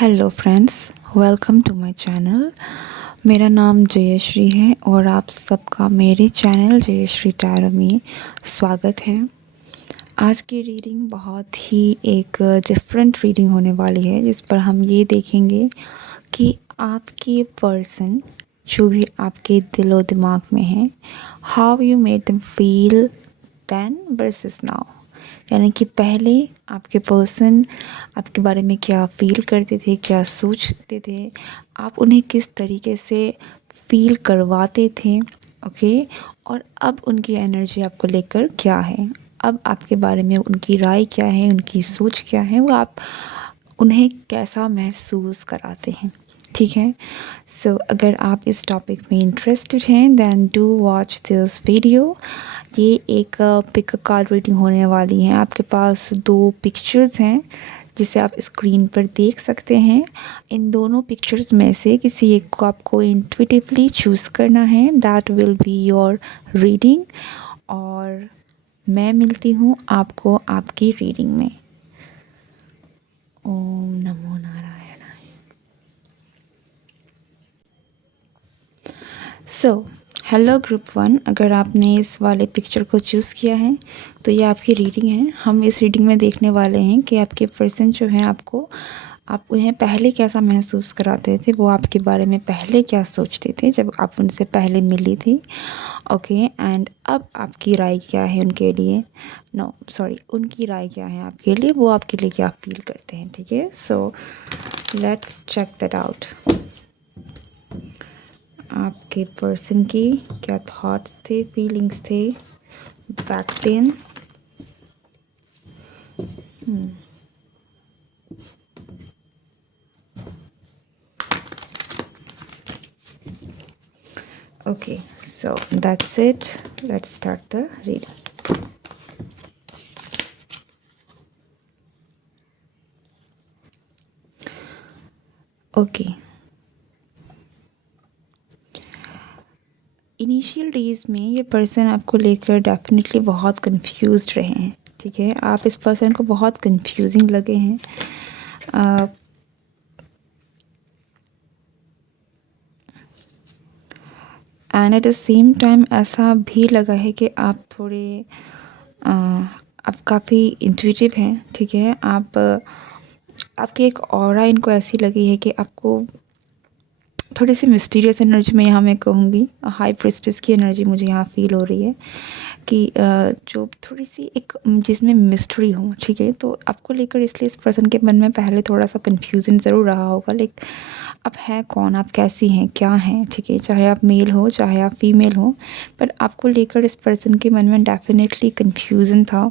Hello friends, welcome to my channel. मेरा नाम जयश्री है और आप सबका मेरे चैनल जयश्री टैरो में स्वागत है। आज की रीडिंग बहुत ही एक डिफरेंट रीडिंग होने वाली है, जिस पर हम ये देखेंगे कि आपके पर्सन जो भी आपके दिलो दिमाग में है, how you made them feel then versus now. यानी कि पहले आपके पर्सन आपके बारे में क्या फ़ील करते थे, क्या सोचते थे, आप उन्हें किस तरीके से फ़ील करवाते थे, ओके। और अब उनकी एनर्जी आपको लेकर क्या है, अब आपके बारे में उनकी राय क्या है, उनकी सोच क्या है, वो आप उन्हें कैसा महसूस कराते हैं। ठीक है। सो अगर आप इस टॉपिक में इंटरेस्टेड हैं then do watch this video. ये एक पिक कार्ड रीडिंग होने वाली है। आपके पास दो पिक्चर्स हैं जिसे आप स्क्रीन पर देख सकते हैं। इन दोनों पिक्चर्स में से किसी एक को आपको इंट्यूटिवली चूज़ करना है। That will be your reading. और मैं मिलती हूँ आपको आपकी रीडिंग में। ओम नमो नारायणाय। सो हेलो ग्रुप वन, अगर आपने इस वाले पिक्चर को चूज़ किया है तो ये आपकी रीडिंग है। हम इस रीडिंग में देखने वाले हैं कि आपके पर्सन जो हैं आप उन्हें पहले कैसा महसूस कराते थे, वो आपके बारे में पहले क्या सोचते थे जब आप उनसे पहले मिली थी, ओके। एंड अब आपकी राय क्या है उनके लिए, नो सॉरी, उनकी राय क्या है आपके लिए, वो आपके लिए क्या फील करते हैं। ठीक है, so let's check that out. आपके पर्सन की क्या थॉट्स थे, फीलिंग्स थे back then. Okay, so that's it. Let's start the reading. Okay, initial days में ये पर्सन आपको लेकर डेफिनेटली बहुत कंफ्यूज्ड रहे हैं। ठीक है, आप इस पर्सन को बहुत कंफ्यूजिंग लगे हैं। And at the same time ऐसा भी लगा है कि आप थोड़े आप काफ़ी इंट्यूटिव हैं। ठीक है, आप आपकी एक ऑरा इनको ऐसी लगी है कि आपको थोड़ी सी मिस्टीरियस एनर्जी में यहाँ मैं कहूँगी, हाई प्रिस्टेस की एनर्जी मुझे यहाँ फील हो रही है कि जो थोड़ी सी एक जिसमें मिस्ट्री हो। ठीक है, तो आपको लेकर इसलिए इस पर्सन के मन में पहले थोड़ा सा कन्फ्यूजन ज़रूर रहा होगा, लाइक आप हैं कौन, आप कैसी हैं, क्या हैं। ठीक है, चाहे आप मेल हो चाहे आप फीमेल हो, पर आपको लेकर इस पर्सन के मन में डेफिनेटली कन्फ्यूज़न था।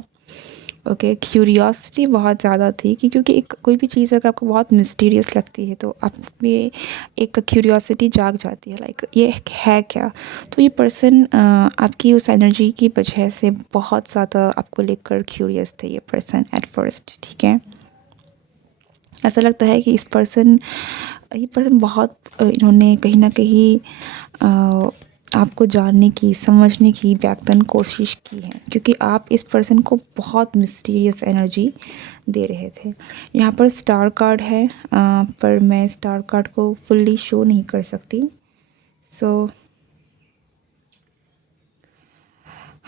ओके, क्यूरियोसिटी बहुत ज़्यादा थी कि क्योंकि एक कोई भी चीज़ अगर आपको बहुत मिस्टीरियस लगती है तो आप में एक क्यूरियोसिटी जाग जाती है, लाइक ये है क्या। तो ये पर्सन आपकी उस एनर्जी की वजह से बहुत ज़्यादा आपको लेकर क्यूरियस थे ये पर्सन एट फर्स्ट। ठीक है, ऐसा लगता है कि ये पर्सन बहुत इन्होंने कहीं ना कहीं आपको जानने की, समझने की व्यक्तन कोशिश की है, क्योंकि आप इस पर्सन को बहुत मिस्टीरियस एनर्जी दे रहे थे। यहाँ पर स्टार कार्ड है, पर मैं स्टार कार्ड को फुल्ली शो नहीं कर सकती। So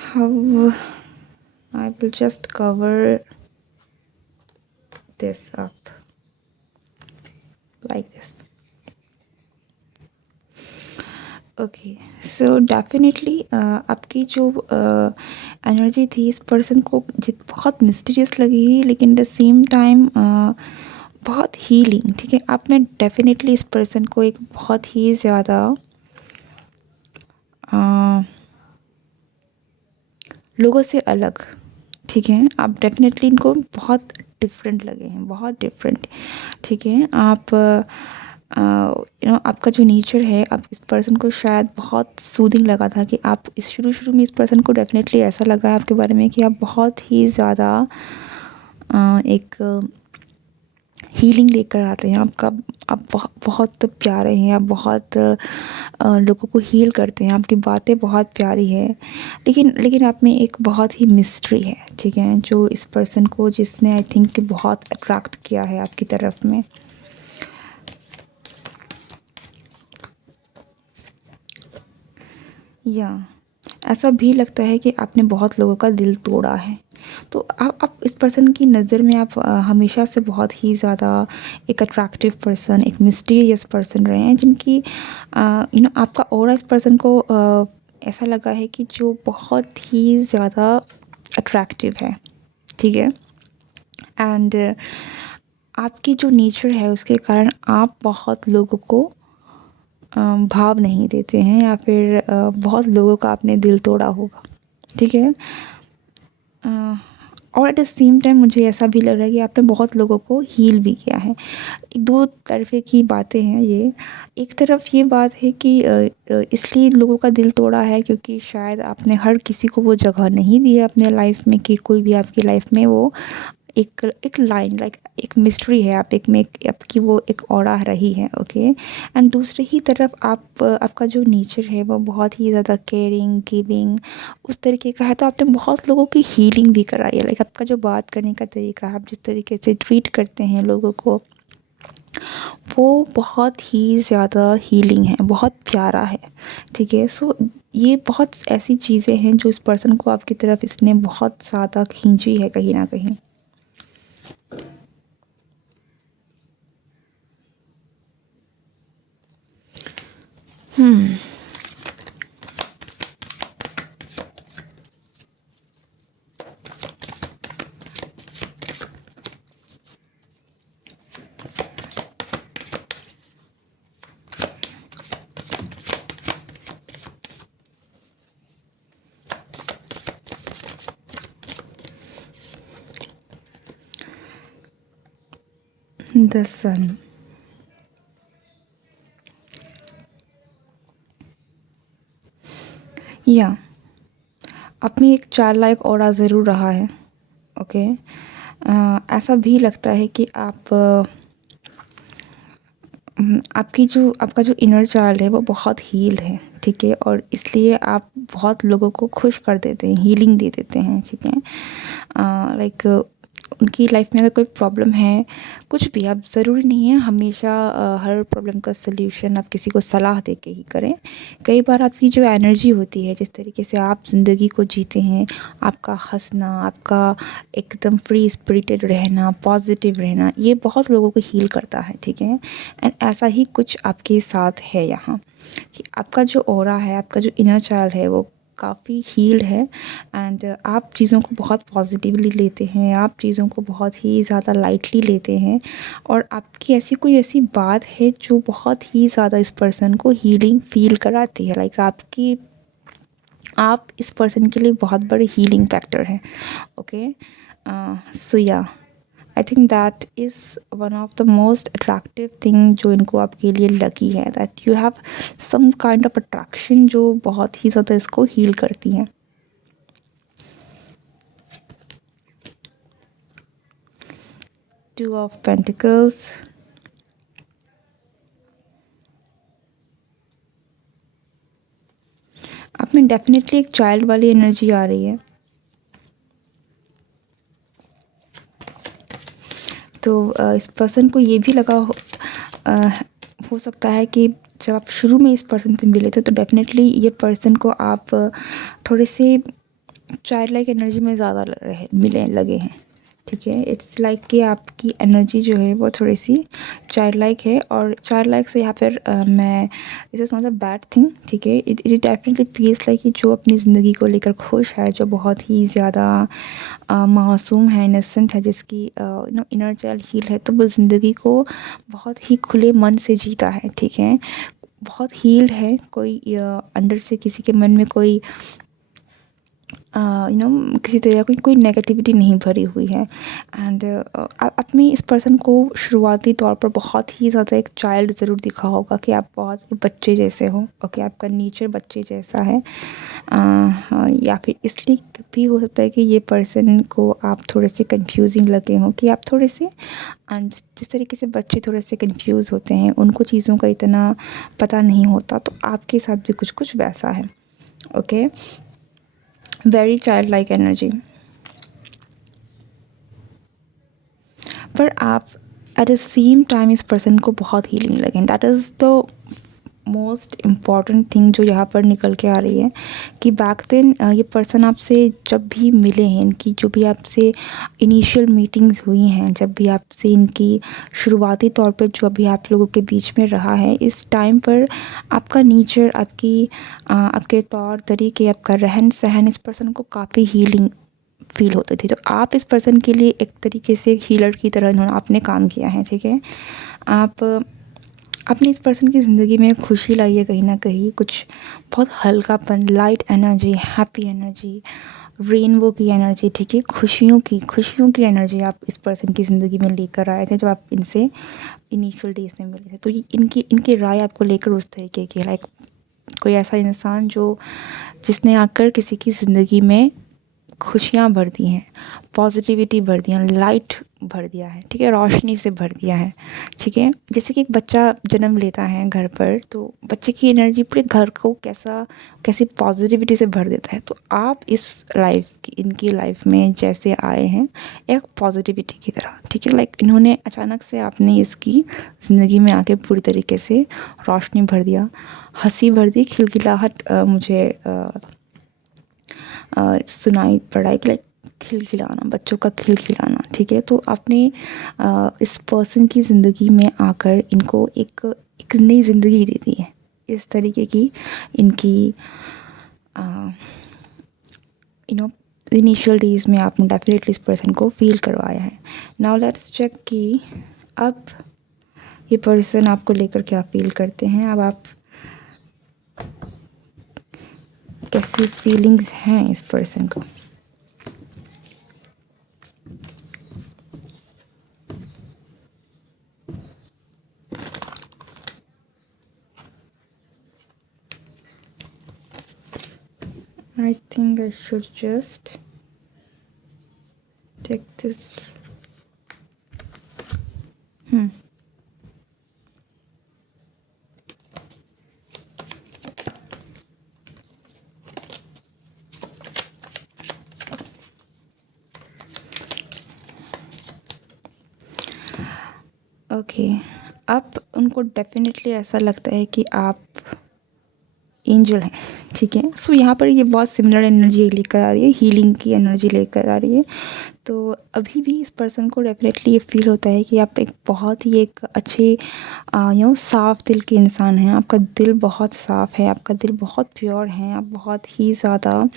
how I will just cover this up like this. Okay, so definitely आपकी जो एनर्जी थी इस पर्सन को बहुत मिस्टीरियस लगी, लेकिन द सेम टाइम बहुत हीलिंग। ठीक है, आप में डेफिनेटली इस पर्सन को एक बहुत ही ज़्यादा लोगों से अलग, ठीक है, आप डेफिनेटली इनको बहुत डिफरेंट लगे हैं, बहुत डिफरेंट। ठीक है, आप आपका जो नेचर है, आप इस पर्सन को शायद बहुत सूदिंग लगा था कि आप इस शुरू शुरू में इस पर्सन को डेफिनेटली ऐसा लगा है आपके बारे में कि आप बहुत ही ज़्यादा एक हीलिंग लेकर आते हैं। आप बहुत प्यारे हैं, आप बहुत लोगों को हील करते हैं, आपकी बातें बहुत प्यारी है, लेकिन आप में एक बहुत ही मिस्ट्री है। ठीक है, जो इस पर्सन को जिसने आई थिंक बहुत अट्रैक्ट किया है आपकी तरफ में। या ऐसा भी लगता है कि आपने बहुत लोगों का दिल तोड़ा है। तो आप इस पर्सन की नज़र में आप हमेशा से बहुत ही ज़्यादा एक अट्रैक्टिव पर्सन, एक मिस्टीरियस पर्सन रहे हैं, जिनकी आपका ऑरा इस पर्सन को ऐसा लगा है कि जो बहुत ही ज़्यादा अट्रैक्टिव है, ठीक है? एंड आपकी जो नेचर है उसके कारण आप बहुत लोगों को भाव नहीं देते हैं, या फिर बहुत लोगों का आपने दिल तोड़ा होगा, ठीक है? अ, और एट द सेम टाइम मुझे ऐसा भी लग रहा है कि आपने बहुत लोगों को हील भी किया है। एक दो तरफ़े की बातें हैं ये। एक तरफ ये बात है कि इसलिए लोगों का दिल तोड़ा है क्योंकि शायद आपने हर किसी को वो जगह नहीं दी है अपने लाइफ़ में कि कोई भी आपकी लाइफ़ में वो एक एक लाइन लाइक एक मिस्ट्री है, आप एक में आपकी वो एक ऑरा रही है, ओके? एंड दूसरी ही तरफ आपका जो नेचर है वो बहुत ही ज़्यादा केयरिंग, गिविंग उस तरीके का है, तो आपने बहुत लोगों की हीलिंग भी कराई है। लाइक आपका जो बात करने का तरीका है, आप जिस तरीके से ट्रीट करते हैं लोगों को, वो बहुत ही ज़्यादा हीलिंग है, बहुत प्यारा है, ठीक है? सो ये बहुत ऐसी चीज़ें हैं जो इस पर्सन को आपकी तरफ इसने बहुत ज़्यादा खींची है कहीं न कहीं। द सन। या आप में एक चार्लाइक ऑरा ज़रूर रहा है, ओके? ऐसा भी लगता है कि आपकी जो आपका जो इनर चाइल्ड है वो बहुत हील है, ठीक है? और इसलिए आप बहुत लोगों को खुश कर देते हैं, हीलिंग दे देते हैं, ठीक है? लाइक उनकी लाइफ में अगर कोई प्रॉब्लम है, कुछ भी, आप ज़रूरी नहीं है हमेशा हर प्रॉब्लम का सल्यूशन आप किसी को सलाह दे के ही करें। कई बार आपकी जो एनर्जी होती है, जिस तरीके से आप ज़िंदगी को जीते हैं, आपका हँसना, आपका एकदम फ्री स्पिरिटेड रहना, पॉजिटिव रहना, ये बहुत लोगों को हील करता है, ठीक है? एंड ऐसा ही कुछ आपके साथ है यहाँ, कि आपका जो ऑरा है, आपका जो इनर चाइल्ड है वो काफ़ी हील्ड है। एंड आप चीज़ों को बहुत पॉजिटिवली लेते हैं, आप चीज़ों को बहुत ही ज़्यादा लाइटली लेते हैं, और आपकी ऐसी कोई ऐसी बात है जो बहुत ही ज़्यादा इस पर्सन को हीलिंग फ़ील कराती है। लाइक आप इस पर्सन के लिए बहुत बड़े हीलिंग फैक्टर हैं, okay? So yeah I think that is one of the most attractive thing जो इनको आपके लिए लगी है, that you have some kind of attraction जो बहुत ही ज़्यादा इसको हील करती है। Two of pentacles. आप में डेफिनेटली एक चाइल्ड वाली एनर्जी आ रही है। तो इस पर्सन को ये भी लगा अ, हो सकता है कि जब आप शुरू में इस पर्सन से मिले थे तो डेफिनेटली ये पर्सन को आप थोड़े से चाइल्ड लाइक एनर्जी में ज़्यादा रहे मिले लगे हैं, ठीक है? इट्स लाइक कि आपकी एनर्जी जो है वो थोड़ी सी चाइल्ड लाइक है, और चाइल्ड लाइक से यहाँ पर मैं this is not a bad thing, ठीक है? It it definitely feels like कि जो अपनी ज़िंदगी को लेकर खुश है, जो बहुत ही ज़्यादा मासूम है, इनोसेंट है, जिसकी इनर चाइल्ड हील है, तो वो ज़िंदगी को बहुत ही खुले मन से जीता है, ठीक है? बहुत हील्ड है, कोई अंदर से किसी के मन में कोई किसी तरह की कोई नेगेटिविटी नहीं भरी हुई है। एंड अपने इस पर्सन को शुरुआती तौर पर बहुत ही ज़्यादा एक चाइल्ड ज़रूर दिखा होगा कि आप बहुत ही बच्चे जैसे हो, ओके? आपका नेचर बच्चे जैसा है। हाँ, या फिर इसलिए भी हो सकता है कि ये पर्सन को आप थोड़े से कंफ्यूजिंग लगे हों, कि आप थोड़े से जिस तरीके से बच्चे थोड़े से कंफ्यूज होते हैं, उनको चीज़ों का इतना पता नहीं होता, तो आपके साथ भी कुछ कुछ वैसा है, okay? Very child like energy. पर आप एट द सेम टाइम इस पर्सन को बहुत हीलिंग लगें, that is the most important thing जो यहाँ पर निकल के आ रही है कि बैक देन ये पर्सन आपसे जब भी मिले हैं, इनकी जो भी आपसे इनिशियल मीटिंग्स हुई हैं, जब भी आपसे इनकी शुरुआती तौर पर जो अभी आप लोगों के बीच में रहा है, इस टाइम पर आपका नेचर, आपके तौर तरीके, आपका रहन सहन इस पर्सन को काफ़ी हीलिंग फील होती थी। तो आप इस पर्सन के लिए एक तरीके से हीलर की तरह इन्होंने आपने काम किया है, ठीक है। आप अपने इस पर्सन की ज़िंदगी में खुशी लाई है कहीं न कहीं, कुछ बहुत हल्कापन, light energy, happy energy, rainbow की एनर्जी, ठीक है, खुशियों की एनर्जी आप इस पर्सन की ज़िंदगी में लेकर आए थे जब आप इनसे इनिशियल डेज़ में मिले थे। तो ये इनकी राय आपको लेकर उस तरीके की, लाइक कोई ऐसा इंसान जो जिसने आकर किसी की ज़िंदगी में खुशियाँ भर दी हैं, पॉजिटिविटी भर दिया, लाइट भर दिया है, ठीक है, रोशनी से भर दिया है, ठीक है। जैसे कि एक बच्चा जन्म लेता है घर पर, तो बच्चे की एनर्जी पूरे घर को कैसी पॉजिटिविटी से भर देता है। तो आप इस इनकी लाइफ में जैसे आए हैं एक पॉजिटिविटी की तरह, ठीक है, लाइक इन्होंने अचानक से आपने इसकी ज़िंदगी में आके पूरी तरीके से रोशनी भर दिया, हंसी भर दी, खिलखिलाहट मुझे सुनाई पड़ा है कि लाइक खिलखिलाना, बच्चों का खिलखिलाना, ठीक है। तो आपने इस पर्सन की ज़िंदगी में आकर इनको एक नई ज़िंदगी दे दी है, इस तरीके की इनकी यू नो इनिशियल डेज़ में आपने डेफिनेटली इस पर्सन को फील करवाया है। नाउ लेट्स चेक कि अब ये पर्सन आपको लेकर क्या फील करते हैं, अब आप कैसी फीलिंग्स हैं इस पर्सन को। I think I should just take this. Okay, अब उनको डेफिनेटली ऐसा लगता है कि आप एंजल हैं, ठीक है। सो यहाँ पर ये बहुत सिमिलर एनर्जी लेकर आ रही है, हीलिंग की एनर्जी लेकर आ रही है। तो अभी भी इस पर्सन को डेफिनेटली ये फील होता है कि आप एक बहुत ही एक अच्छे साफ़ दिल के इंसान हैं, आपका दिल बहुत साफ़ है, आपका दिल बहुत प्योर है, आप बहुत ही ज़्यादा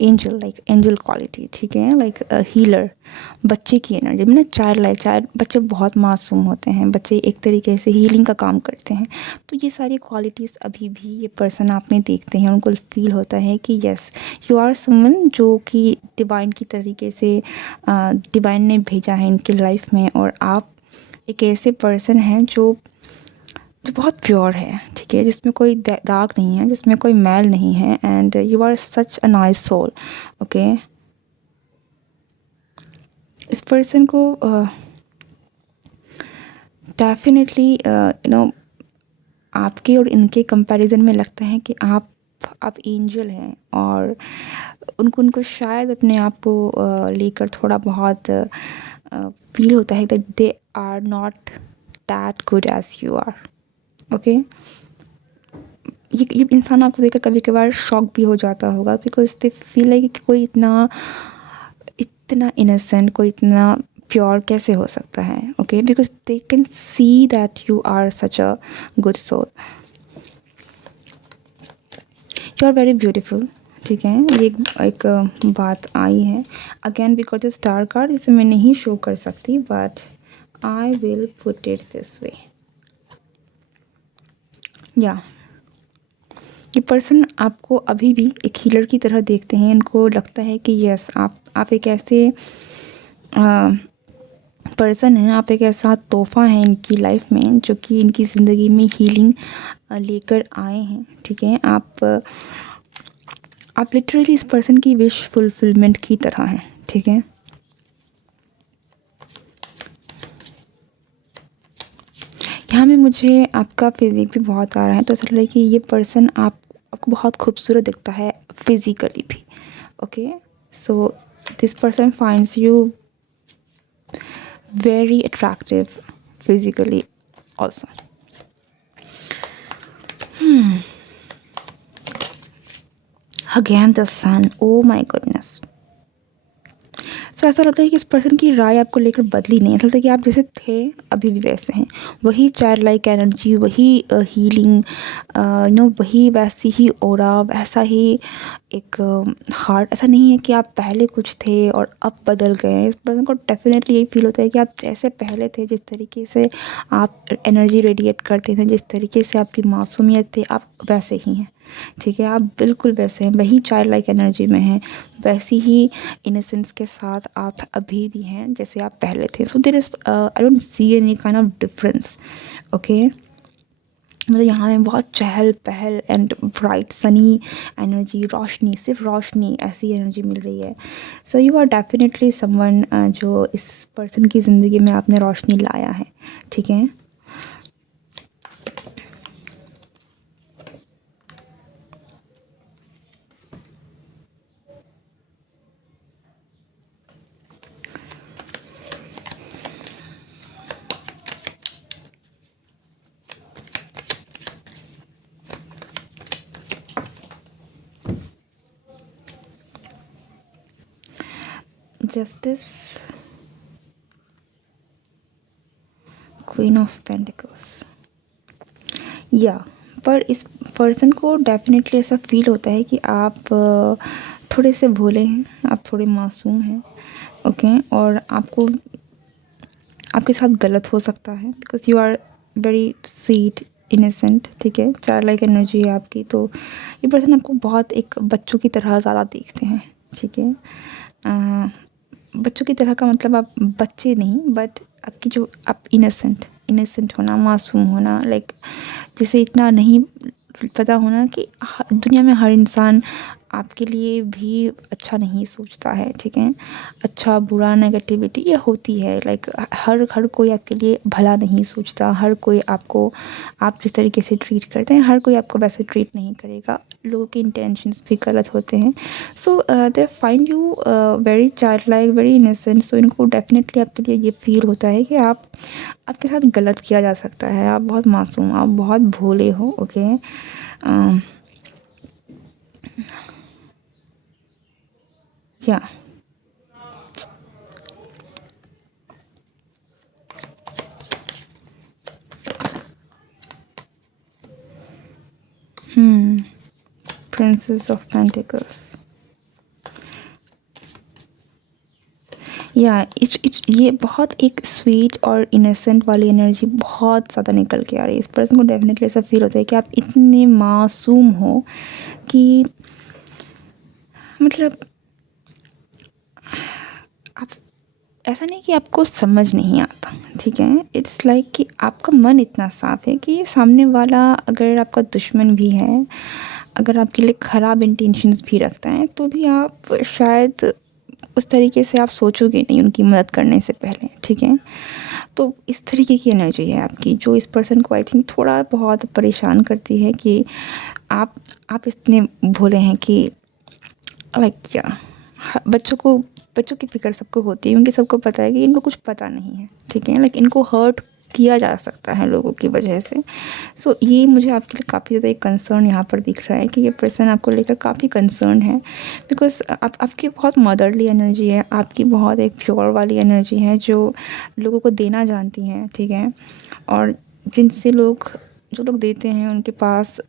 एंजल क्वालिटी, ठीक है, लाइक हीलर, बच्चे की एनर्जी मतलब चाइल्ड बच्चे बहुत मासूम होते हैं, बच्चे एक तरीके से हीलिंग का काम करते हैं। तो ये सारी क्वालिटीज़ अभी भी ये पर्सन आप में देखते हैं, उनको फील होता है कि यस यू आर समवन जो कि डिवाइन की तरीके से डिवाइन ने भेजा है इनकी लाइफ में, और आप एक ऐसे पर्सन हैं जो बहुत प्योर है, ठीक है, जिसमें कोई दाग नहीं है, जिसमें कोई मैल नहीं है, and you are such a nice soul, okay. इस पर्सन को डेफिनेटली आपके और इनके कंपैरिजन में लगता है कि आप एंजल हैं, और उनको शायद अपने आप को लेकर थोड़ा बहुत फील होता है that they are not that good as you are, okay. ये इंसान आपको देखकर कभी कभार शॉक भी हो जाता होगा, बिकॉज दे फील लाइक कि कोई इतना इनोसेंट, कोई इतना प्योर कैसे हो सकता है, okay, because they can see that you are such a good soul, you are very beautiful, ठीक है। ये एक बात आई है अगेन बिकॉज स्टार कार्ड इसे मैं नहीं शो कर सकती, but I will put it this way. या ये पर्सन आपको अभी भी एक हीलर की तरह देखते हैं, इनको लगता है कि यस आप एक ऐसे पर्सन हैं, आप एक ऐसा तोहफ़ा है इनकी लाइफ में जो कि इनकी ज़िंदगी में हीलिंग लेकर आए हैं, ठीक है। आप लिटरली इस पर्सन की विश फुलफिलमेंट की तरह हैं, ठीक है। यहाँ में मुझे आपका फिज़िक भी बहुत आ रहा है, तो ऐसा लग रहा है कि ये पर्सन आपको बहुत खूबसूरत दिखता है फिज़िकली भी, okay. So this person finds you very attractive physically also. Again the sun, oh my goodness. So ऐसा लगता है कि इस पर्सन की राय आपको लेकर बदली नहीं है। ऐसा लगता है कि आप जैसे थे अभी भी वैसे हैं। वही चाइल्ड लाइक एनर्जी, वही हीलिंग, वही वैसी ही ऑरा, वैसा ही एक हार्ट। ऐसा नहीं है कि आप पहले कुछ थे और अब बदल गए हैं। इस पर्सन को डेफिनेटली यही फील होता है कि आप जैसे पहले थे, जिस तरीके से आप एनर्जी रेडिएट करते थे, जिस तरीके से आपकी मासूमियत थी, आप वैसे ही हैं। ठीक है, आप बिल्कुल वैसे हैं, वही चाइल्ड लाइक एनर्जी में हैं, वैसी ही इनोसेंस के साथ आप अभी भी हैं जैसे आप पहले थे। So there is I don't see any kind of difference. Okay, मतलब यहाँ में बहुत चहल पहल एंड ब्राइट सनी एनर्जी, रोशनी, सिर्फ रोशनी, ऐसी एनर्जी मिल रही है। So you are definitely someone जो इस पर्सन की ज़िंदगी में आपने रोशनी लाया है। ठीक है, जस्टिस, क्वीन ऑफ पेंटिकल्स, या पर इस पर्सन को डेफिनेटली ऐसा फील होता है कि आप थोड़े से भोले हैं, आप थोड़े मासूम हैं। ओके, और आपको आपके साथ गलत हो सकता है because you are very sweet innocent. ठीक है, चार लाइक एनर्जी है आपकी, तो ये पर्सन आपको बहुत एक बच्चों की तरह ज़्यादा देखते हैं। ठीक है, अ, बच्चों की तरह का मतलब आप बच्चे नहीं, बट आपकी जो आप इनोसेंट इनोसेंट होना, मासूम होना, लाइक जिसे इतना नहीं पता होना कि दुनिया में हर इंसान आपके लिए भी अच्छा नहीं सोचता है। ठीक है, अच्छा बुरा नेगेटिविटी ये होती है, लाइक हर हर कोई आपके लिए भला नहीं सोचता। हर कोई आपको, आप जिस तरीके से ट्रीट करते हैं, हर कोई आपको वैसे ट्रीट नहीं करेगा। लोगों के इंटेंशंस भी गलत होते हैं। So they find you very child like, very innocent. So इनको डेफिनेटली आपके लिए ये फील होता है कि आपके साथ गलत किया जा सकता है, आप बहुत मासूम, आप बहुत भोले हो। ओके, या प्रिंसेस ऑफ पेंटिकल्स, या ये बहुत एक स्वीट और इनोसेंट वाली एनर्जी बहुत ज़्यादा निकल के आ रही है। इस पर्सन को डेफिनेटली ऐसा फील होता है कि आप इतने मासूम हो कि मतलब आप, ऐसा नहीं कि आपको समझ नहीं आता। ठीक है, इट्स लाइक कि आपका मन इतना साफ़ है कि सामने वाला अगर आपका दुश्मन भी है, अगर आपके लिए ख़राब इंटेंशंस भी रखता है, तो भी आप शायद उस तरीके से आप सोचोगे नहीं उनकी मदद करने से पहले। ठीक है, तो इस तरीके की एनर्जी है आपकी जो इस पर्सन को आई थिंक थोड़ा बहुत परेशान करती है कि आप आप इतने भोले हैं कि लाइक क्या, बच्चों की फ़िक्र सबको होती है, उनके सबको पता है कि इनको कुछ पता नहीं है। ठीक है, लाइक इनको हर्ट किया जा सकता है लोगों की वजह से। सो ये मुझे आपके लिए काफ़ी ज़्यादा एक कंसर्न यहाँ पर दिख रहा है कि ये पर्सन आपको लेकर काफ़ी कंसर्न है बिकॉज़ आपकी बहुत मदरली एनर्जी है, आपकी बहुत एक प्योर वाली एनर्जी है जो लोगों को देना जानती हैं। ठीक है, और जिनसे जो लोग देते हैं उनके पास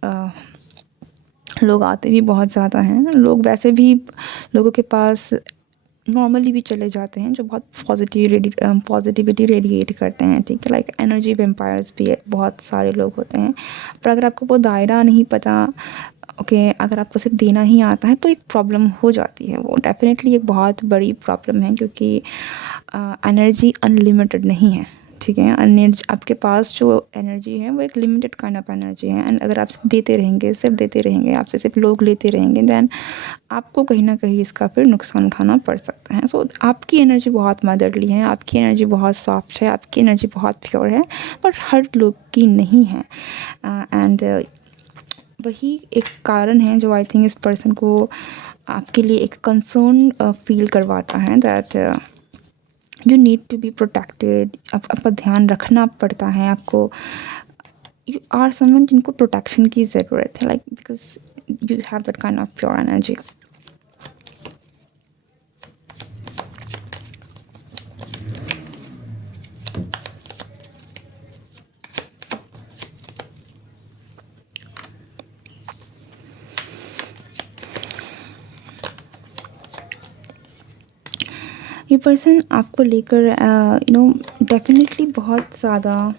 लोग आते भी बहुत ज़्यादा हैं। लोग वैसे भी लोगों के पास नॉर्मली भी चले जाते हैं जो बहुत पॉजिटिविटी रेडिएट करते हैं। ठीक है, लाइक एनर्जी वेम्पायर्स भी बहुत सारे लोग होते हैं। पर अगर आपको वो दायरा नहीं पता, ओके, अगर आपको सिर्फ देना ही आता है तो एक प्रॉब्लम हो जाती है। वो डेफिनेटली एक बहुत बड़ी प्रॉब्लम है क्योंकि एनर्जी अनलिमिटेड नहीं है। ठीक है, आपके पास जो एनर्जी है वो एक लिमिटेड काइंड ऑफ एनर्जी है एंड अगर आप सिर्फ देते रहेंगे, आपसे सिर्फ लोग लेते रहेंगे, देन आपको कहीं ना कहीं इसका फिर नुकसान उठाना पड़ सकता है। सो आपकी एनर्जी बहुत मदरली है, आपकी एनर्जी बहुत सॉफ्ट है, आपकी एनर्जी बहुत प्योर है, बट हर लोग की नहीं है। एंड वही एक कारण है जो आई थिंक इस पर्सन को आपके लिए एक कंसर्न फील करवाता है that you need to be protected. आपका ध्यान रखना पड़ता है आपको। यू आर समवन जिनको प्रोटेक्शन की ज़रूरत है, like because you have that kind of pure energy. ये पर्सन आपको लेकर डेफिनेटली बहुत ज़्यादा,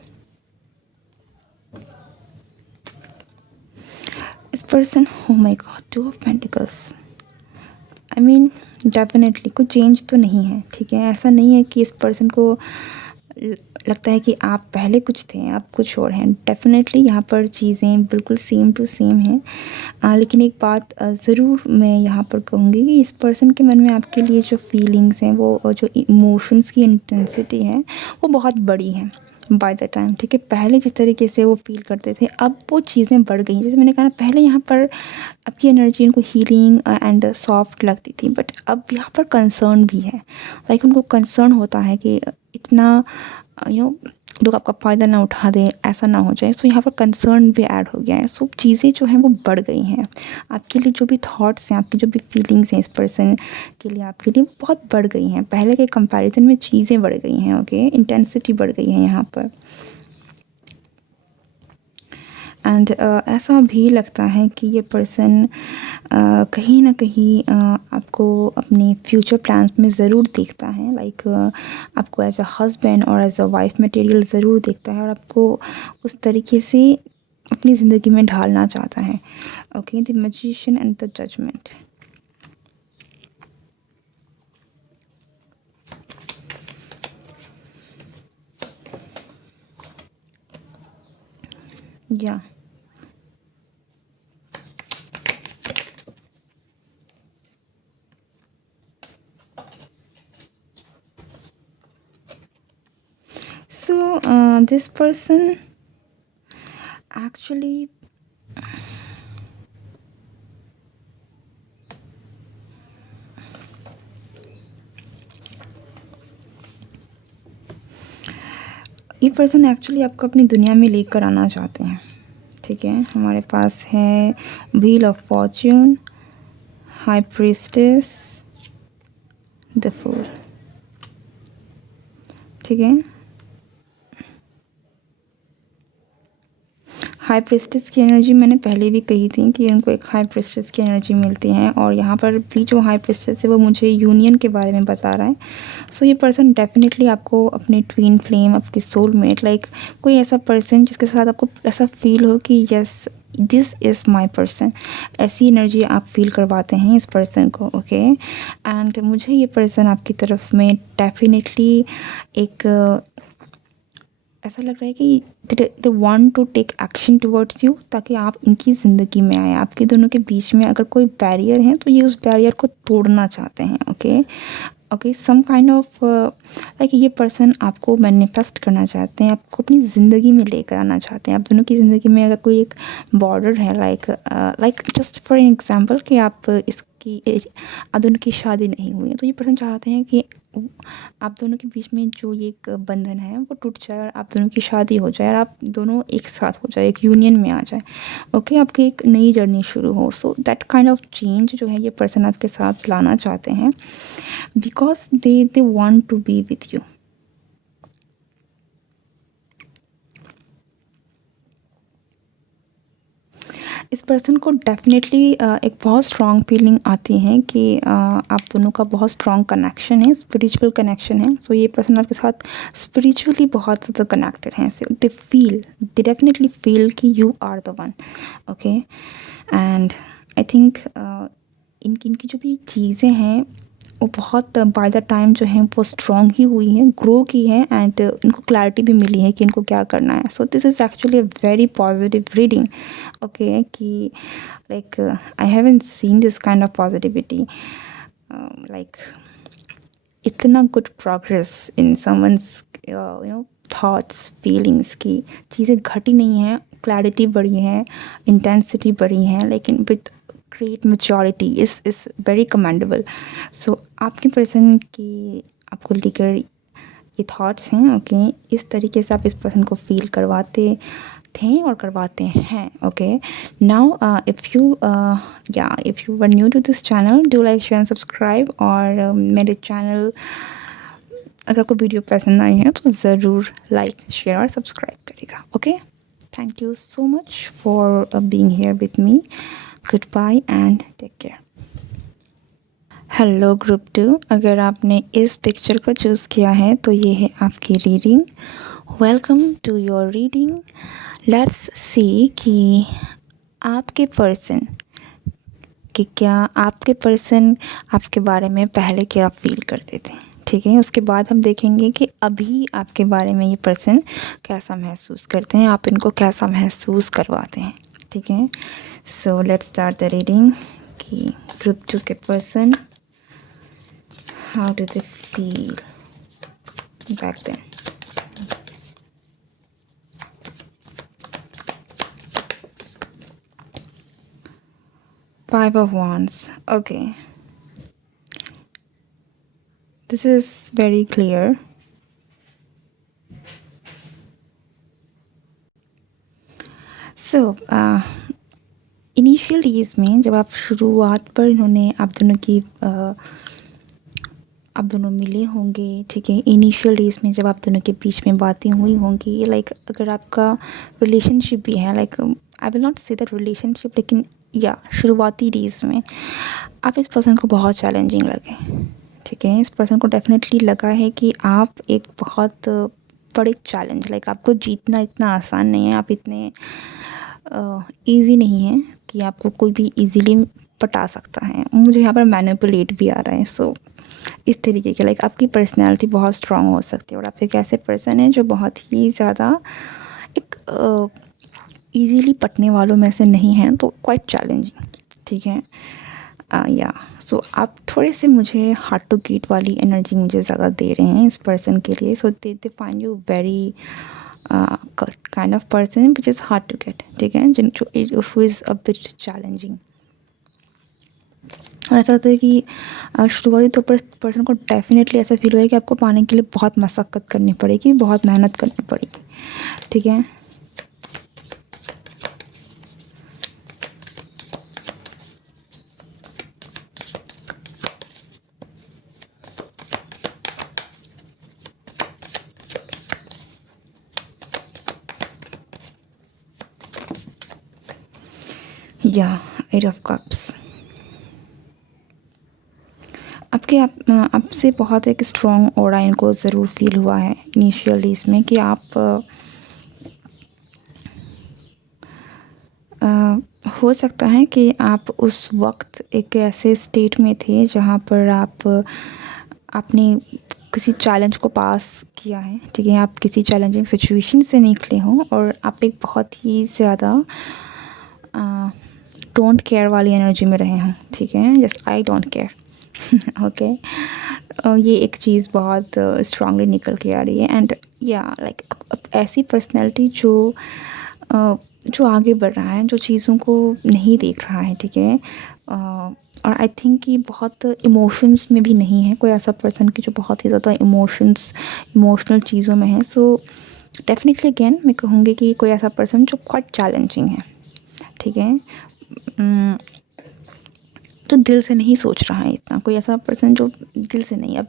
इस person, oh my god, 2 of pentacles. I mean definitely कुछ चेंज तो नहीं है, ठीक है. ऐसा नहीं है कि इस पर्सन को लगता है कि आप पहले कुछ थे, आप कुछ और हैं. डेफिनेटली यहाँ पर चीज़ें बिल्कुल सेम टू सेम हैं. लेकिन एक बात ज़रूर मैं यहाँ पर कहूँगी कि इस पर्सन के मन में आपके लिए जो फीलिंग्स हैं, वो जो इमोशंस की इंटेंसिटी है, वो बहुत बड़ी है बाय द टाइम, ठीक है. पहले जिस तरीके से वो फ़ील करते थे, अब वो चीज़ें बढ़ गई हैं. जैसे मैंने कहा ना, पहले यहाँ पर आपकी एनर्जी उनको हीलिंग एंड सॉफ्ट लगती थी, बट अब यहाँ पर कंसर्न भी है. लाइक उनको कंसर्न होता है कि इतना लोग आपका फ़ायदा ना उठा दें, ऐसा ना हो जाए. सो यहाँ पर कंसर्न भी ऐड हो गया है. सो चीज़ें जो हैं वो बढ़ गई हैं. आपके लिए जो भी थॉट्स हैं, आपकी जो भी फीलिंग्स हैं इस पर्सन के लिए, आपके लिए बहुत बढ़ गई हैं. पहले के कंपैरिजन में चीज़ें बढ़ गई हैं. ओके, इंटेंसिटी बढ़ गई है यहाँ पर. एंड ऐसा भी लगता है कि ये पर्सन कहीं न कहीं आपको अपने फ्यूचर प्लान्स में ज़रूर देखता है. लाइक आपको एज़ अ हस्बैंड और एज़ अ वाइफ मटेरियल ज़रूर देखता है, और आपको उस तरीके से अपनी ज़िंदगी में ढालना चाहता है. Okay, the magician and the judgment. Yeah so this person actually, ये पर्सन एक्चुअली आपको अपनी दुनिया में लेकर आना चाहते हैं, ठीक है. हमारे पास है wheel of fortune, high priestess, the fool, ठीक है. हाई प्रीस्टेस की एनर्जी मैंने पहले भी कही थी कि उनको एक हाई प्रीस्टेस की एनर्जी मिलती है, और यहाँ पर भी जो हाई प्रीस्टेस है वो मुझे यूनियन के बारे में बता रहा है. सो ये पर्सन डेफिनेटली आपको अपने ट्विन फ्लेम, आपकी सोलमेट, लाइक कोई ऐसा पर्सन जिसके साथ आपको ऐसा फील हो कि yes, this is my person, ऐसी एनर्जी आप फील करवाते हैं इस पर्सन को. ओके, एंड मुझे ये पर्सन आपकी तरफ में डेफिनेटली एक ऐसा लग रहा है कि they want to take action towards you, ताकि आप इनकी ज़िंदगी में आए. आपके दोनों के बीच में अगर कोई बैरियर है तो ये उस बैरियर को तोड़ना चाहते हैं. Okay, okay, some kind of like ये पर्सन आपको मैनिफेस्ट करना चाहते हैं, आपको अपनी ज़िंदगी में लेकर आना चाहते हैं. आप दोनों की ज़िंदगी में अगर कोई एक बॉर्डर है, लाइक जस्ट फॉर एग्जांपल कि आप दोनों की शादी नहीं हुई है, तो ये पर्सन चाहते हैं कि आप दोनों के बीच में जो ये एक बंधन है वो टूट जाए, और आप दोनों की शादी हो जाए, और आप दोनों एक साथ हो जाए, एक यूनियन में आ जाए. ओके, आपकी एक नई जर्नी शुरू हो. So that kind of change जो है ये पर्सन आपके साथ लाना चाहते हैं, because they want to be with you. इस पर्सन को डेफिनेटली एक बहुत स्ट्रॉन्ग फीलिंग आती है कि आप दोनों का बहुत स्ट्रॉन्ग कनेक्शन है, स्पिरिचुअल कनेक्शन है. सो ये पर्सन आपके साथ स्पिरिचुअली बहुत ज़्यादा कनेक्टेड हैं. सो दे डेफिनेटली फील कि you are the one. Okay, and I think इनकी इनकी जो भी चीज़ें हैं वो बहुत बाय द टाइम जो है वो स्ट्रॉन्ग ही हुई हैं, ग्रो की हैं, एंड इनको क्लैरिटी भी मिली है कि इनको क्या करना है. So this is actually a very positive reading. Okay, कि like I haven't seen this kind of positivity, like इतना good progress in someone's thoughts, feelings की चीज़ें घटी नहीं हैं, क्लैरिटी बढ़ी है, इंटेंसिटी बढ़ी है, लेकिन with great maturity is very commendable. So आपके पर्सन की आपको लेकर ये थॉट्स हैं. ओके, इस तरीके से आप इस पर्सन को फील करवाते थे और करवाते हैं. Okay, now if you were new to this channel, do like share and subscribe. और मेरे चैनल अगर आपको वीडियो पसंद आई है तो ज़रूर लाइक शेयर और सब्सक्राइब करेगा. Okay, thank you so much for being here with me. Good bye and take care. Hello group 2, अगर आपने इस पिक्चर को चूज़ किया है तो ये है आपकी reading. Welcome to your reading. Let's see कि आपके पर्सन आपके बारे में पहले क्या फील करते थे. ठीक है, उसके बाद हम देखेंगे कि अभी आपके बारे में ये पर्सन कैसा महसूस करते हैं, आप इनको कैसा महसूस करवाते हैं. ठीक है, so let's start the reading कि ग्रुप 2 के person, how do they feel back then. Five of Wands. Okay, this is very clear. So initial days में जब आप शुरुआत पर इन्होंने आप दोनों मिले होंगे. ठीक है, इनिशियल डेज में जब आप दोनों के बीच में बातें हुई होंगी, लाइक अगर आपका रिलेशनशिप भी है, like I will not say that relationship, लेकिन या शुरुआती डेज में आप इस पर्सन को बहुत चैलेंजिंग लगे. ठीक है, इस पर्सन को डेफिनेटली लगा है कि आप एक बहुत बड़े चैलेंज, लाइक आपको जीतना इतना आसान नहीं है, आप इतने ईज़ी नहीं है कि आपको कोई भी इजीली पटा सकता है. मुझे यहाँ पर मैनिपुलेट भी आ रहा है. सो इस तरीके के लाइक आपकी पर्सनैलिटी बहुत स्ट्रॉन्ग हो सकती है और आप एक ऐसे पर्सन हैं जो बहुत ही ज़्यादा एक ईजीली पटने वालों में से नहीं हैं, तो क्वाइट चैलेंजिंग. ठीक है, या सो आप थोड़े से मुझे हार्ड टू गेट वाली एनर्जी मुझे ज़्यादा दे रहे हैं इस पर्सन के लिए. So they find you very kind of person which is hard to get. ठीक है, who is a bit challenging. और ऐसा होता है कि शुरुआती तौर पर पर्सन को डेफिनेटली ऐसा फील होगा कि आपको पाने के लिए बहुत मशक्क़त करनी पड़ेगी, बहुत मेहनत करनी पड़ेगी. ठीक है, या 8 ऑफ कप्स. आपसे बहुत एक स्ट्रॉन्ग ऑरा इनको ज़रूर फील हुआ है इनिशियल डेज में कि आप हो सकता है कि आप उस वक्त एक ऐसे स्टेट में थे जहाँ पर आपने किसी चैलेंज को पास किया है. ठीक है, आप किसी चैलेंजिंग सिचुएशन से निकले हों और आप एक बहुत ही ज़्यादा डोंट केयर वाली एनर्जी में रहे हों. ठीक है, just I don't care. Okay, ये एक चीज़ बहुत स्ट्रांगली निकल के आ रही है. एंड या लाइक ऐसी पर्सनैलिटी जो आगे बढ़ रहा है, जो चीज़ों को नहीं देख रहा है. ठीक है, और आई थिंक कि बहुत इमोशंस में भी नहीं है कोई ऐसा पर्सन कि जो बहुत ही ज़्यादा इमोशनल चीज़ों में है. सो डेफिनेटली अगेन मैं कहूँगी कि कोई ऐसा पर्सन जो बहुत चैलेंजिंग है. ठीक है, जो दिल से नहीं सोच रहा है इतना, कोई ऐसा पर्सन जो दिल से नहीं. अब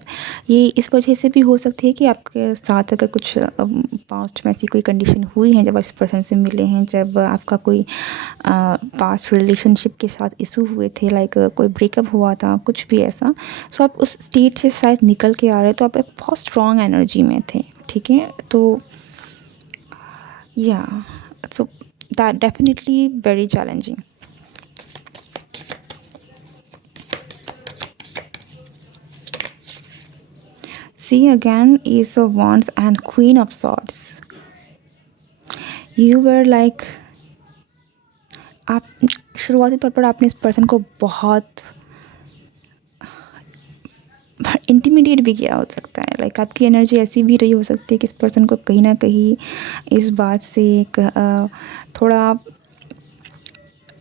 ये इस वजह से भी हो सकती है कि आपके साथ अगर कुछ पास्ट में ऐसी कोई कंडीशन हुई है जब आप इस पर्सन से मिले हैं, जब आपका कोई पास्ट रिलेशनशिप के साथ इशू हुए थे, लाइक कोई ब्रेकअप हुआ था, कुछ भी ऐसा. सो आप उस स्टेट से शायद निकल के आ रहे, तो आप एक बहुत स्ट्रॉन्ग एनर्जी में थे. ठीक है, तो या so that definitely very challenging. See again, Ace of Wands and Queen of Swords. You were like, आप शुरुआती तौर पर आपने इस पर्सन को बहुत इंटिमिडेट भी किया हो सकता है. लाइक आपकी एनर्जी ऐसी भी रही हो सकती है कि इस पर्सन को कहीं ना कहीं इस बात से एक थोड़ा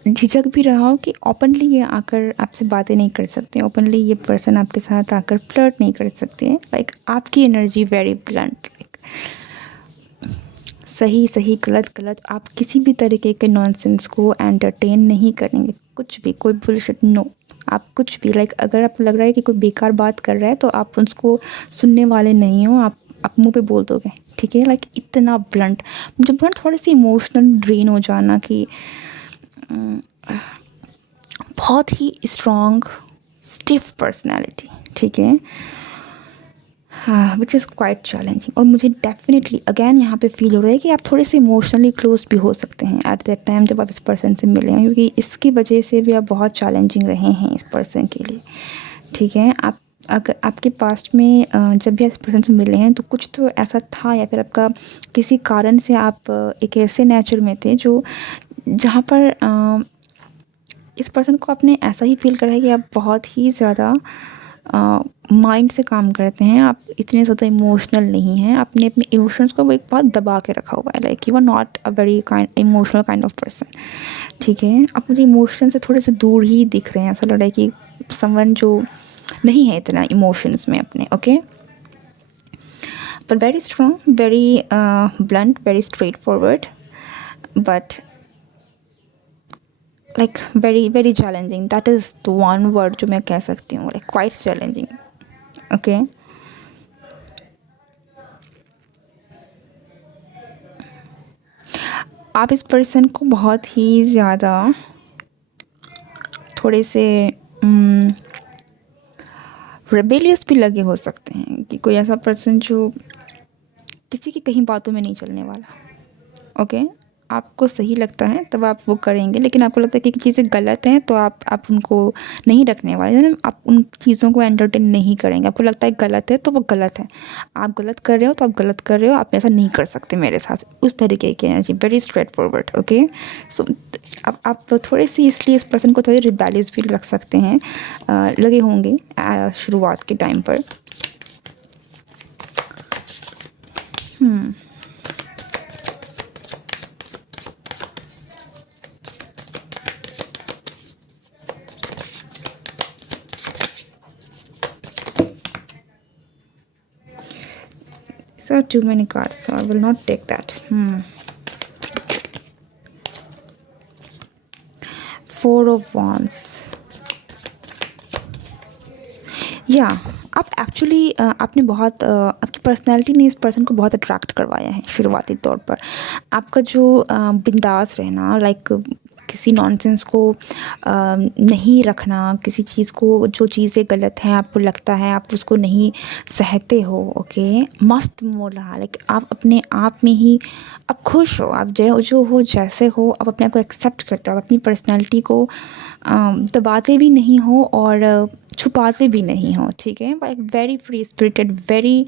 झिझक भी रहा हो कि ओपनली ये आकर आपसे बातें नहीं कर सकते, ओपनली ये पर्सन आपके साथ आकर फ्लर्ट नहीं कर सकते. लाइक आपकी एनर्जी वेरी ब्लंट. सही सही, गलत गलत, आप किसी भी तरीके के नॉनसेंस को एंटरटेन नहीं करेंगे, कुछ भी, कोई बुलशिट, नो। आप कुछ भी लाइक अगर आपको लग रहा है कि कोई बेकार बात कर रहा है तो आप उसको सुनने वाले नहीं हो, आप मुंह पे बोल दोगे, ठीक है। लाइक इतना ब्लंट, मुझे ब्लंट थोड़ी सी इमोशनल ड्रेन हो जाना कि बहुत ही स्ट्रॉन्ग स्टिफ पर्सनैलिटी, ठीक है, हाँ, विच इज़ क्वाइट चैलेंजिंग। और मुझे डेफिनेटली अगैन यहाँ पे फील हो रहा है कि आप थोड़े से इमोशनली क्लोज भी हो सकते हैं एट दैट टाइम जब आप इस पर्सन से मिले हैं, क्योंकि इसकी वजह से भी आप बहुत चैलेंजिंग रहे हैं इस पर्सन के लिए, ठीक है। आप अगर आपके पास्ट में जब भी आप इस पर्सन से मिले हैं तो कुछ तो ऐसा था, या फिर आपका किसी कारण से आप एक ऐसे नेचर में थे जो जहाँ पर इस पर्सन को आपने ऐसा ही फील करा है कि आप बहुत ही ज़्यादा माइंड से काम करते हैं, आप इतने ज़्यादा इमोशनल नहीं हैं, आपने अपने इमोशंस को एक बार दबा के रखा हुआ है, like you are not a very kind emotional kind of person, ठीक है। आप मुझे इमोशन से थोड़े से दूर ही दिख रहे हैं, ऐसा लग रहा है कि समवन जो नहीं है इतना इमोशंस में अपने, okay. but very strong, very blunt, very straightforward, but like very challenging. That is the one word जो मैं कह सकती हूँ, like quite challenging, okay. आप इस पर्सन को बहुत ही ज़्यादा थोड़े से रेबेलियस भी लगे हो सकते हैं, कि कोई ऐसा पर्सन जो किसी की कहीं बातों में नहीं चलने वाला, ओके। आपको सही लगता है तब आप वो करेंगे, लेकिन आपको लगता है कि चीज़ें गलत हैं तो आप उनको नहीं रखने वाले हैं, आप उन चीज़ों को एंटरटेन नहीं करेंगे। आपको लगता है गलत है तो वो गलत है, आप गलत कर रहे हो तो आप गलत कर रहे हो, आप ऐसा नहीं कर सकते मेरे साथ, उस तरीके की energy, very straightforward, okay. So अब आप थोड़े सी इसलिए इस पर्सन को थोड़ी रिबेलियस फील रख सकते हैं, लगे होंगे शुरुआत के टाइम पर। So too many cards, so I will not take that. 4 of Wands. या आप एक्चुअली आपने बहुत आपकी पर्सनैलिटी ने इस पर्सन को बहुत अट्रैक्ट करवाया है शुरुआती तौर पर। आपका जो बिंदास रहना, लाइक किसी नॉनसेंस को नहीं रखना, किसी चीज़ को, जो चीज़ें गलत हैं आपको लगता है आप उसको नहीं सहते हो, ओके। मस्त मोला, लाइक आप अपने आप में ही आप खुश हो, आप जो हो जैसे हो, आप अपने आप को एक्सेप्ट करते हो, आप अपनी पर्सनैलिटी को दबाते भी नहीं हो और छुपाते भी नहीं हो, ठीक है। Like very free spirited, very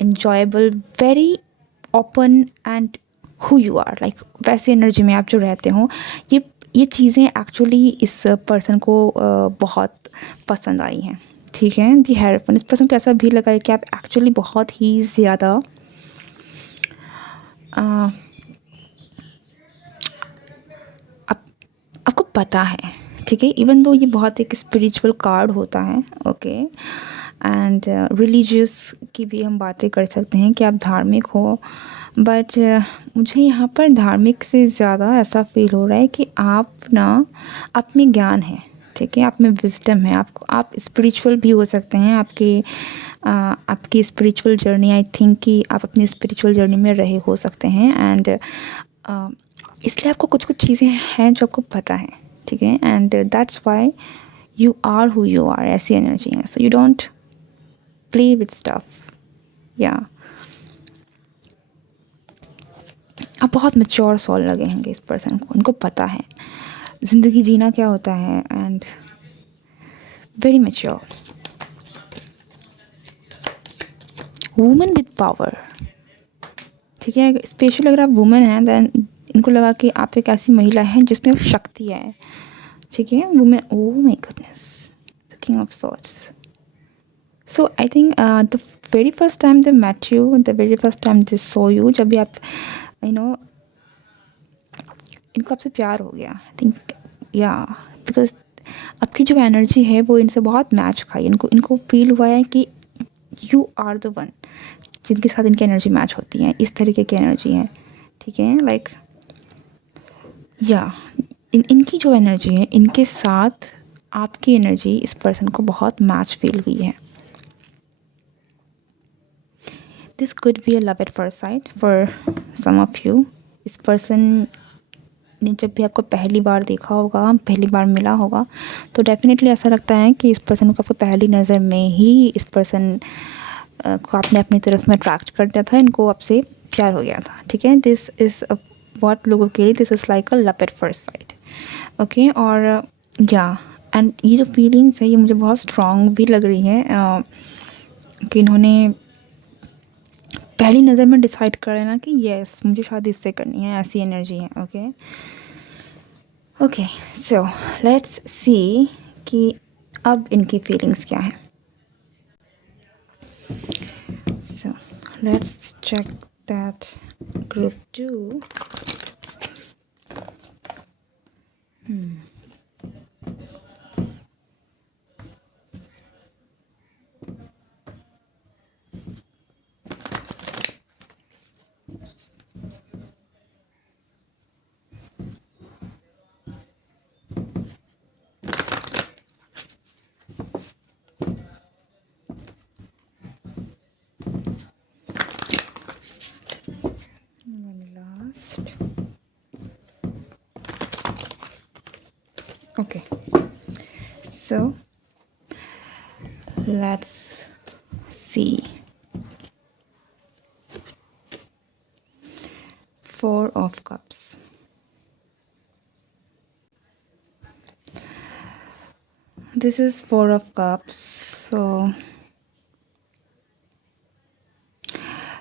enjoyable, very open and who you are, like वैसे एनर्जी में आप जो रहते हो। ये चीज़ें एक्चुअली इस पर्सन को बहुत पसंद आई हैं, ठीक है। दी हेयरफोन, इस पर्सन को ऐसा भी लगा है कि आप एक्चुअली बहुत ही ज़्यादा आपको पता है, ठीक है। इवन दो ये बहुत एक स्पिरिचुअल कार्ड होता है, ओके। एंड रिलीजियस की भी हम बातें कर सकते हैं कि आप धार्मिक हो, बट मुझे यहाँ पर धार्मिक से ज़्यादा ऐसा फील हो रहा है कि आप में ज्ञान है, ठीक है, आप में विजडम है, आप स्पिरिचुअल भी हो सकते हैं। आपकी स्पिरिचुअल जर्नी, आई थिंक कि आप अपनी स्पिरिचुअल जर्नी में रहे हो सकते हैं, एंड इसलिए आपको कुछ चीज़ें हैं जो आपको पता है, ठीक है। And that's why you are who you are, ऐसी एनर्जी है। So you don't play with stuff, yeah आप बहुत मैच्योर सोल लगे होंगे इस पर्सन को, उनको पता है ज़िंदगी जीना क्या होता है, and very mature women with power, ठीक है। स्पेशली अगर आप वुमेन हैं देन इनको लगा कि आप एक ऐसी महिला हैं जिसमें शक्ति है, ठीक है। Women, oh my goodness, the king of swords. So I think the very first time they met you, the very first time they saw you, जब भी आप इनको आपसे प्यार हो गया, आई थिंक, या बिकॉज आपकी जो एनर्जी है वो इनसे बहुत मैच खाई, इनको फील हुआ है कि यू आर द वन जिनके साथ इनकी एनर्जी मैच होती है, इस तरीके की एनर्जी है, ठीक है, लाइक या इनकी जो एनर्जी है, इनके साथ आपकी एनर्जी इस पर्सन को बहुत मैच फील हुई है। This could be a love at first sight for some of you. इस पर्सन ने जब भी आपको पहली बार देखा होगा, पहली बार मिला होगा, तो डेफिनेटली ऐसा लगता है कि इस पर्सन को आपको पहली नज़र में ही इस पर्सन को आपने अपनी तरफ में अट्रैक्ट कर दिया था, इनको आपसे प्यार हो गया था। ठीक है, दिस इज़ बहुत लोगों के लिए this is like a love at first site. Okay, और या एंड ये जो फीलिंग्स है ये मुझे बहुत स्ट्रॉन्ग भी लग रही है कि इन्होंने पहली नज़र में डिसाइड कर लेना कि यस मुझे शादी इससे करनी है, ऐसी एनर्जी है। Okay okay, so let's see कि अब इनकी फीलिंग्स क्या है। So let's check that group 2। Okay, so let's see. 4 of Cups. This is 4 of Cups, so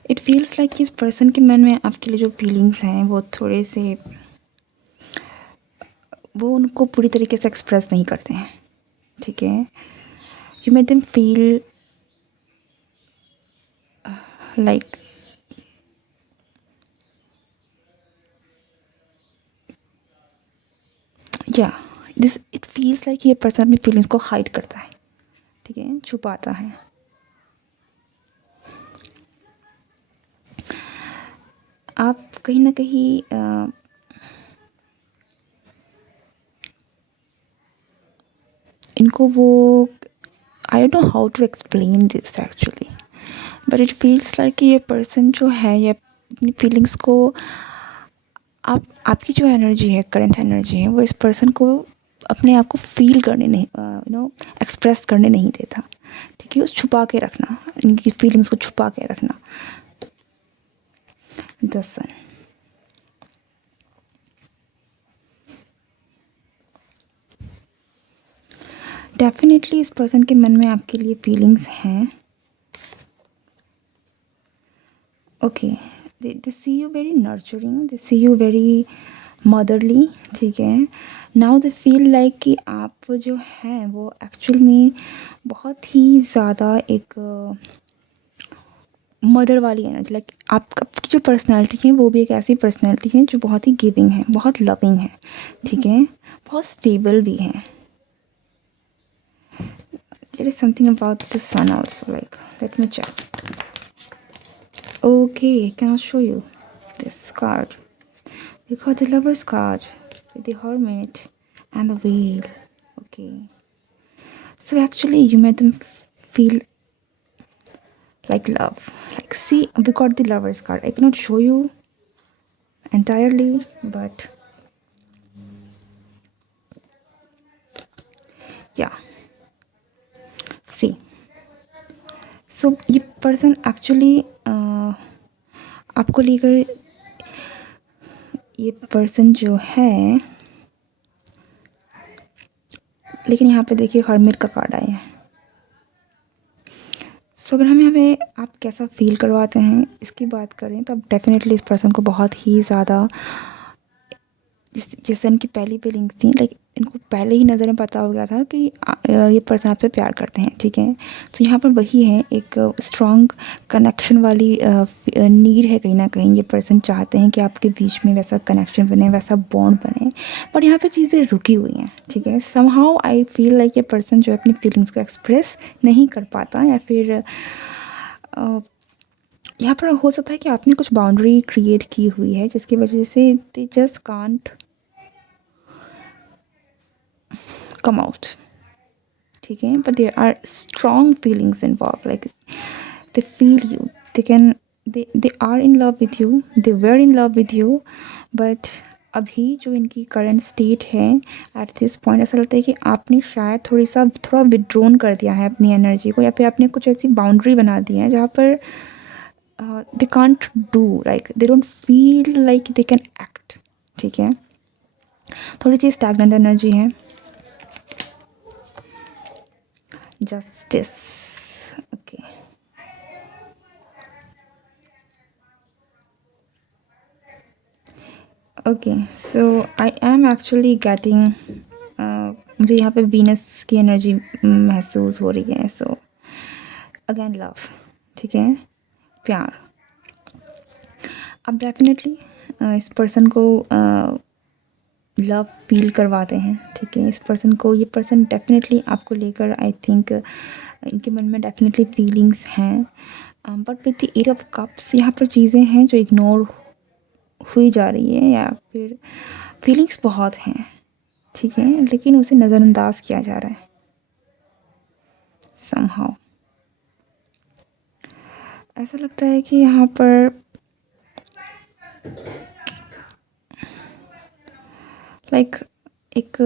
it feels like इस पर्सन के मन में आपके लिए जो फीलिंग्स हैं वो थोड़े से वो उनको पूरी तरीके से एक्सप्रेस नहीं करते हैं। ठीक है, you make them feel like या दिस इट फील्स लाइक ये पर्सन अपनी फीलिंग्स को हाइड करता है। ठीक है, छुपाता है। आप कहीं ना कहीं इनको वो I don't know how to explain this actually, but it feels like कि ये पर्सन जो है ये अपनी फीलिंग्स को आपकी जो एनर्जी है, करंट एनर्जी है, वो इस पर्सन को अपने आप को फील करने नहीं एक्सप्रेस करने नहीं देता। ठीक है, उस छुपा के रखना, इनकी फीलिंग्स को छुपा के रखना। द सन, डेफिनेटली इस पर्सन के मन में आपके लिए फीलिंग्स हैं। Okay, they see you very nurturing, they see you very motherly. ठीक है, नाउ दे फील लाइक कि आप जो हैं वो एक्चुअल में बहुत ही ज़्यादा एक मदर वाली एनर्जी, लाइक आपकी जो पर्सनैलिटी है वो भी एक ऐसी पर्सनैलिटी है जो बहुत ही गिविंग है, बहुत लविंग है। ठीक है, बहुत स्टेबल भी है। There is something about the sun also, like let me check. Okay, can I show you this card? We got the Lover's card with the Hermit and the Wheel. Okay, so actually you made them feel like love. Like, see, we got the Lover's card. I cannot show you entirely, but yeah, see, so ये person actually आपको लेकर, ये person जो है, लेकिन यहाँ पे देखिए हर्मिट का कार्ड आया है। सो अगर हमें आप कैसा फील करवाते हैं इसकी बात करें तो अब डेफिनेटली इस पर्सन को बहुत ही ज़्यादा जैसे इनकी पहली फीलिंग्स थी, लाइक इनको पहले ही नज़र में पता हो गया था कि ये पर्सन आपसे प्यार करते हैं। ठीक है, तो यहाँ पर वही है, एक स्ट्रॉन्ग कनेक्शन वाली नीड है कहीं ना कहीं। ये पर्सन चाहते हैं कि आपके बीच में वैसा कनेक्शन बने, वैसा बॉन्ड बने, बट यहाँ पे चीज़ें रुकी हुई हैं। ठीक है, समहाउ आई फील लाइक ये पर्सन जो है अपनी फीलिंग्स को एक्सप्रेस नहीं कर पाता, या फिर यहाँ पर हो सकता है कि आपने कुछ बाउंड्री क्रिएट की हुई है जिसकी वजह से they just can't come out, ठीक है, but there are strong feelings involve, like they feel you, they can, they are in love with you, they were in love with you, but अभी जो इनकी करंट स्टेट है at this point, ऐसा लगता है कि आपने शायद थोड़ा विड्रॉन कर दिया है अपनी एनर्जी को, या फिर आपने कुछ ऐसी बाउंड्री बना दी है जहाँ पर they can't do, like they don't feel like they can act, ठीक है, थोड़ी सी स्टैग्नेंट एनर्जी है। Justice, okay, okay, so I am actually getting, मुझे यहाँ पे वीनस की एनर्जी महसूस हो रही है। सो अगेन लव, ठीक है, प्यार, आप डेफिनेटली इस पर्सन को लव फील करवाते हैं, ठीक है, इस पर्सन को, ये पर्सन डेफिनेटली आपको लेकर, आई थिंक इनके मन में डेफिनेटली फीलिंग्स हैं, but with the eight of cups यहाँ पर चीज़ें हैं जो इग्नोर हुई जा रही है, या फिर फीलिंग्स बहुत हैं, ठीक है, लेकिन उसे नज़रअंदाज किया जा रहा है समहाउ। ऐसा लगता है कि यहाँ पर लाइक एक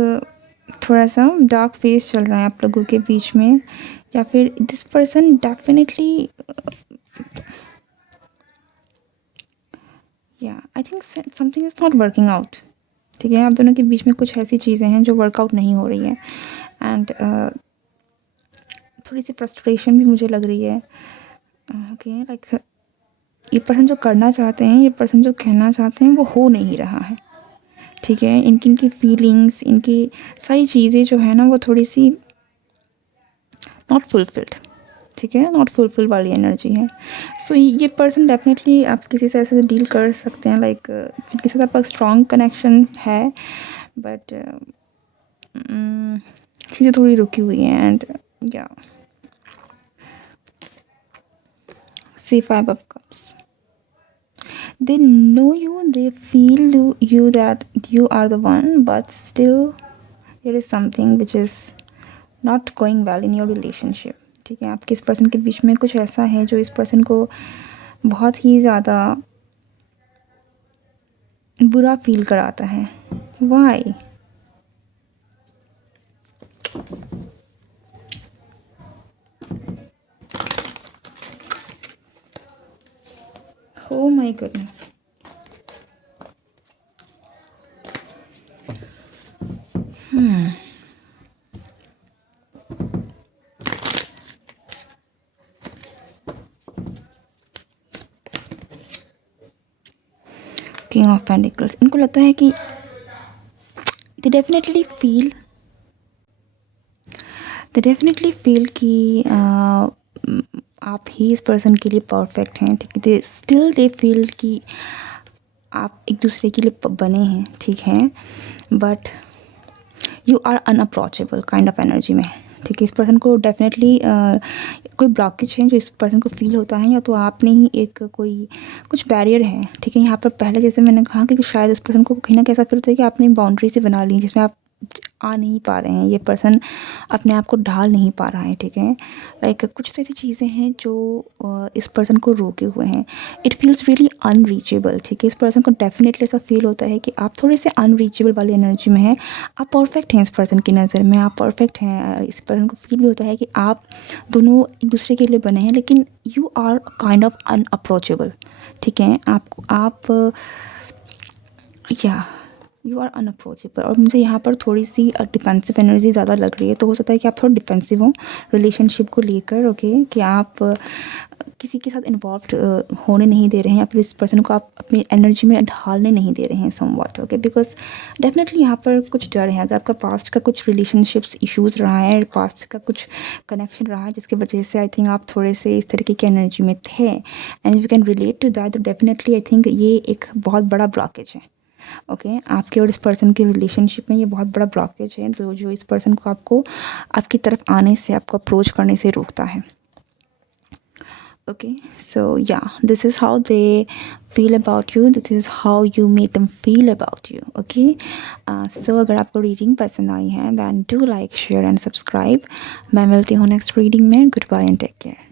थोड़ा सा डार्क फेस चल रहा है आप लोगों के बीच में, या फिर दिस पर्सन डेफिनेटली, या I think something is not working out, ठीक है, आप दोनों के बीच में कुछ ऐसी चीज़ें हैं जो वर्कआउट नहीं हो रही हैं, एंड थोड़ी सी फ्रस्ट्रेशन भी मुझे लग रही है, ओके, लाइक ये पर्सन जो करना चाहते हैं, ये पर्सन जो कहना चाहते हैं वो हो नहीं रहा है, ठीक है, इनकी फीलिंग्स, इनकी सारी चीज़ें जो है ना वो थोड़ी सी नॉट फुलफिल्ड, ठीक है, नॉट फुलफिल वाली एनर्जी है। सो ये पर्सन डेफिनेटली आप किसी से ऐसे डील कर सकते हैं, लाइक जिनके साथ आपका स्ट्रॉन्ग कनेक्शन है, बट चीज़ें थोड़ी रुकी हुई हैं, एंड या सी 5 of cups, they know you, they feel you that you are the one, but still there is something which is not going well in your relationship, ठीक है, आपके इस पर्सन के बीच में कुछ ऐसा है जो इस पर्सन को बहुत ही ज़्यादा बुरा फील कराता है। Why, oh my goodness, king of pentacles, इनको लगता है कि दे डेफिनेटली फील कि आप ही इस पर्सन के लिए परफेक्ट हैं, ठीक है, दे फील कि आप एक दूसरे के लिए बने हैं, ठीक है, but you are unapproachable kind of energy में, ठीक है, इस पर्सन को डेफिनेटली कोई ब्लॉकेज है जो इस पर्सन को फील होता है, या तो आपने ही एक कोई कुछ बैरियर है, ठीक है, यहाँ पर पहले जैसे मैंने कहा कि शायद इस पर्सन को कहीं ना कहीं ऐसा फील होता है कि आपने एक बाउंड्री से बना ली जिसमें आप आ नहीं पा रहे हैं, ये पर्सन अपने आप को ढाल नहीं पा रहा है, ठीक है, लाइक कुछ तो ऐसी चीज़ें हैं जो इस पर्सन को रोके हुए हैं, इट फील्स रियली अनरीचेबल, ठीक है, इस पर्सन को डेफिनेटली ऐसा फील होता है कि आप थोड़े से अनरीचेबल वाली एनर्जी में हैं, आप परफेक्ट हैं इस पर्सन की नज़र में, आप परफेक्ट हैं, इस पर्सन को फील भी होता है कि आप दोनों एक दूसरे के लिए बने हैं, लेकिन you are kind of unapproachable, ठीक है, आप या यू आर अनअप्रोचेबल, और मुझे यहाँ पर थोड़ी सी डिफेंसिव एनर्जी ज़्यादा लग रही है, तो हो सकता है कि आप थोड़ा डिफेंसिव हो रिलेशनशिप को लेकर, ओके, कि आप किसी के साथ इन्वॉल्व होने नहीं दे रहे हैं, या फिर इस पर्सन को आप अपनी एनर्जी में ढालने नहीं दे रहे हैं समवॉट, ओके, बिकॉज डेफिनेटली यहाँ पर कुछ डर है, अगर आपका पास्ट का कुछ रिलेशनशिप्स इश्यूज़ रहा है, पास्ट का कुछ कनेक्शन रहा है जिसकी वजह से आई थिंक आप थोड़े से इस तरीके की एनर्जी में थे, and you can relate to that, तो डेफिनेटली आई थिंक ये एक बहुत बड़ा ब्लॉकेज है, ओके, आपके और इस पर्सन के रिलेशनशिप में ये बहुत बड़ा ब्लॉकेज है, तो जो इस पर्सन को आपको आपकी तरफ आने से, आपको अप्रोच करने से रोकता है। Okay, so yeah, this is how they feel about you, this is how you make them feel about you. Okay, so अगर आपको रीडिंग पसंद आई है then do like, share and subscribe. मैं मिलती हूँ नेक्स्ट रीडिंग में. Good bye and take care.